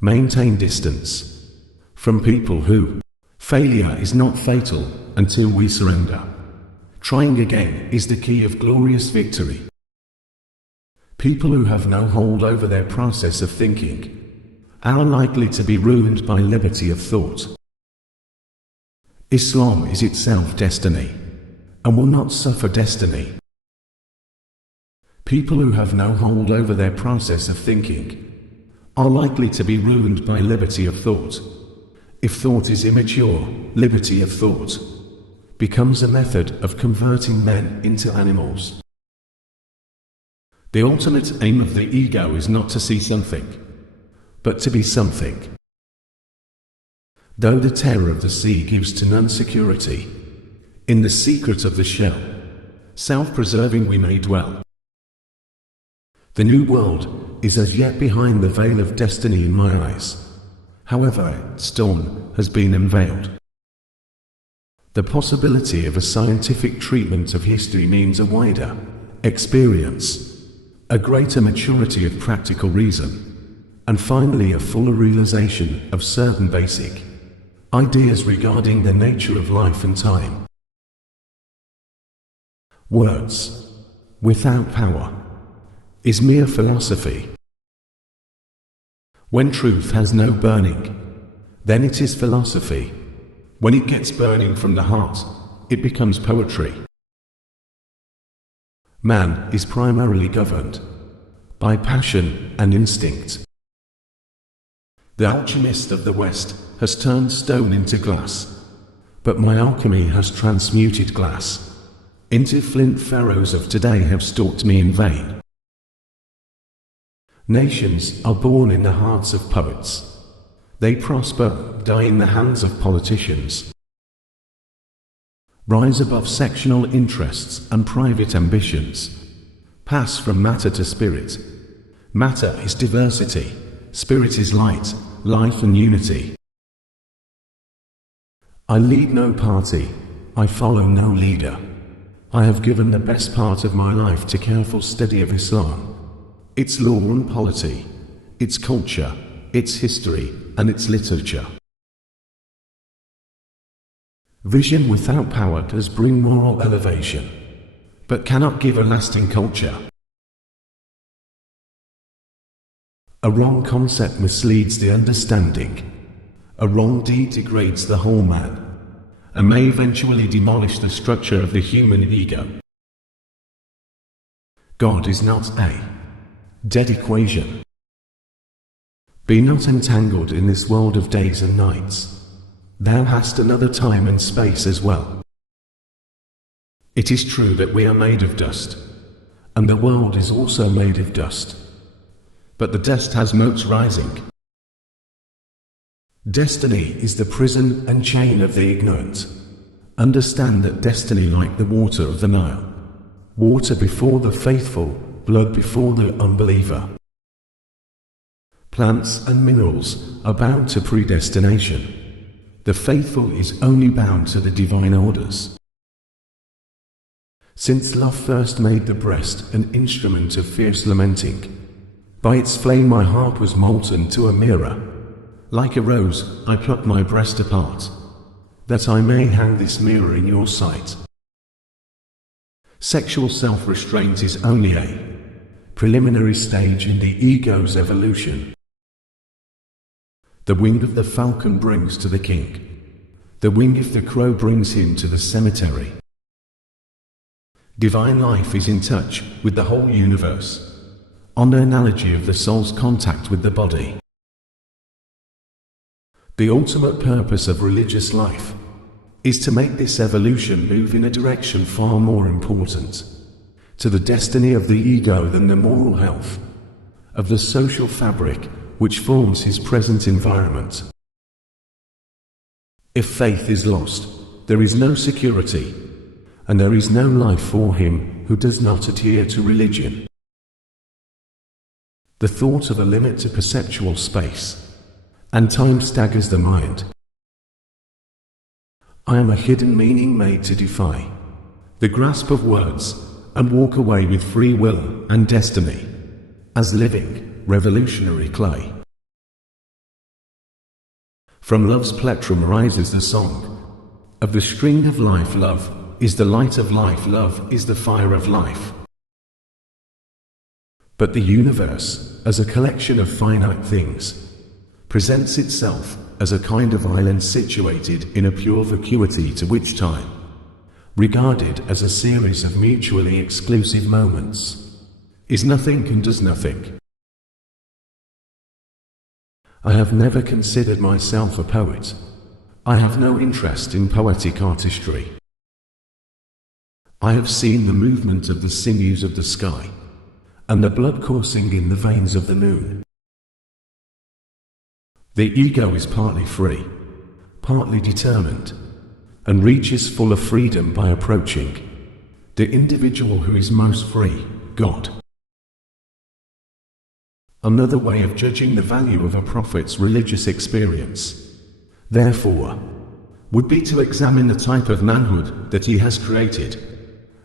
Maintain distance from people who failure is not fatal until we surrender. Trying again is the key of glorious victory. People who have no hold over their process of thinking are likely to be ruined by liberty of thought. Islam is itself destiny, and will not suffer destiny. People who have no hold over their process of thinking are likely to be ruined by liberty of thought. If thought is immature, liberty of thought becomes a method of converting men into animals. The ultimate aim of the ego is not to see something, but to be something. Though the terror of the sea gives to none security, in the secret of the shell, self-preserving we may dwell. The new world is as yet behind the veil of destiny in my eyes. However, its dawn has been unveiled. The possibility of a scientific treatment of history means a wider experience, a greater maturity of practical reason, and finally a fuller realization of certain basic ideas regarding the nature of life and time. Words without power is mere philosophy. When truth has no burning, then it is philosophy. When it gets burning from the heart, it becomes poetry. Man is primarily governed by passion and instinct. The alchemist of the West has turned stone into glass, but my alchemy has transmuted glass into flint. Pharaohs of today have stalked me in vain. Nations are born in the hearts of poets. They prosper, die in the hands of politicians. Rise above sectional interests and private ambitions. Pass from matter to spirit. Matter is diversity. Spirit is light, life and unity. I lead no party. I follow no leader. I have given the best part of my life to careful study of Islam, its law and polity, its culture, its history, and its literature. Vision without power does bring moral elevation, but cannot give a lasting culture. A wrong concept misleads the understanding. A wrong deed degrades the whole man, and may eventually demolish the structure of the human ego. God is not a dead equation. Be not entangled in this world of days and nights. Thou hast another time and space as well. It is true that we are made of dust, and the world is also made of dust. But the dust has motes rising. Destiny is the prison and chain of the ignorant. Understand that destiny, like the water of the Nile, water before the faithful, blood before the unbeliever. Plants and minerals are bound to predestination. The faithful is only bound to the divine orders. Since love first made the breast an instrument of fierce lamenting, by its flame my heart was molten to a mirror. Like a rose, I plucked my breast apart, that I may hang this mirror in your sight. Sexual self-restraint is only a preliminary stage in the ego's evolution. The wing of the falcon brings to the king. The wing of the crow brings him to the cemetery. Divine life is in touch with the whole universe, on the analogy of the soul's contact with the body. The ultimate purpose of religious life is to make this evolution move in a direction far more important to the destiny of the ego than the moral health of the social fabric which forms his present environment. If faith is lost, there is no security, and there is no life for him who does not adhere to religion. The thought of a limit to perceptual space and time staggers the mind. I am a hidden meaning made to defy the grasp of words and walk away with free will and destiny as living, revolutionary clay. From love's plectrum rises the song of the string of life. Love is the light of life. Love is the fire of life. But the universe, as a collection of finite things, presents itself as a kind of island situated in a pure vacuity, to which time, regarded as a series of mutually exclusive moments, is nothing and does nothing. I have never considered myself a poet. I have no interest in poetic artistry. I have seen the movement of the sinews of the sky, and the blood coursing in the veins of the moon. The ego is partly free, partly determined, and reaches fuller freedom by approaching the individual who is most free, God. Another way of judging the value of a prophet's religious experience, therefore, would be to examine the type of manhood that he has created,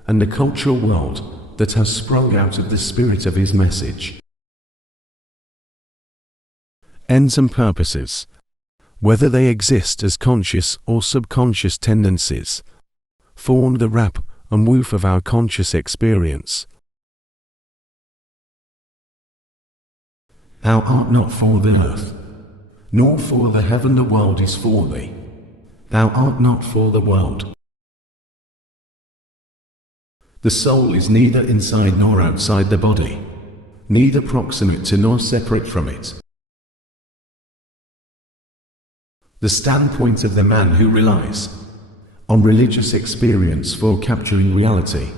and the cultural world that has sprung out of the spirit of his message. Ends and purposes, whether they exist as conscious or subconscious tendencies, form the wrap and woof of our conscious experience. Thou art not for the earth, nor for the heaven. The world is for thee. Thou art not for the world. The soul is neither inside nor outside the body, neither proximate to nor separate from it. The standpoint of the man who relies on religious experience for capturing reality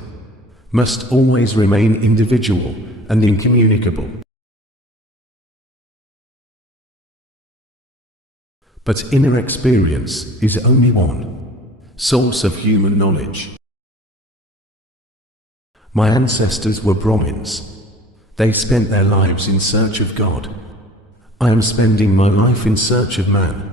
must always remain individual and incommunicable. But inner experience is only one source of human knowledge. My ancestors were Brahmins. They spent their lives in search of God. I am spending my life in search of man.